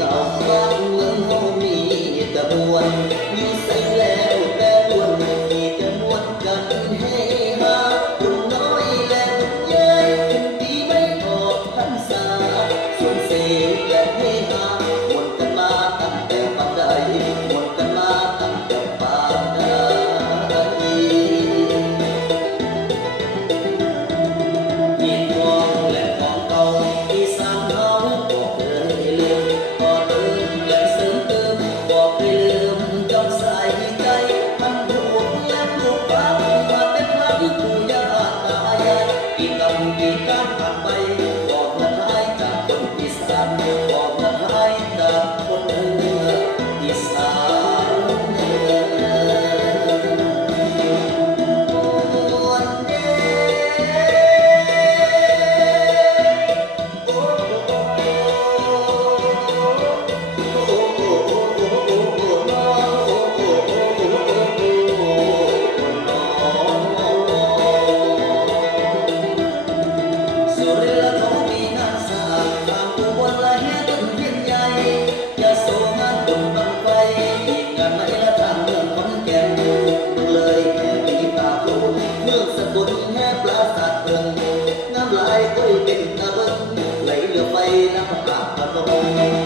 ก่าบ้านเมืองเฮามีแต่มวลอยู่ไสแล้วแต่มวลมีแต่มวลกันเฮฮาคนน้อยและคนใหญ่คนดีไม่ออกพรรษาส่วนเสกและเฮฮามวนกันมาตั้งแต่ปานใดมวนกันมาตั้งแต่ปานใดมีของและของเก่าอีสานเฮาบ่เคยลืมบ่เติมและเสริมเติมบ่เคยลืมจำใส่ใจทั้งลูกและลูกฟ้ามาแต่พระปู่ย่าตายายกี่กรรมกี่การผ่านไปบ่เมื่อหายจากคนอีสานบ่เมื่อหายจากคนอีสานสุริละทองมีงานสร้างทางอุบลละเฮียต้นเพียนใหญ่ยะโสงานบุญบั้งไฟอีกงานไหนละทางเมืองขอนแก่นดูเลยแค่มีตาโตเมืองสกลแห่ปราสาทเพิ่นงามหลายต้อยเป็นตาเบิ่งไหลเรือไฟน้ำปากพนม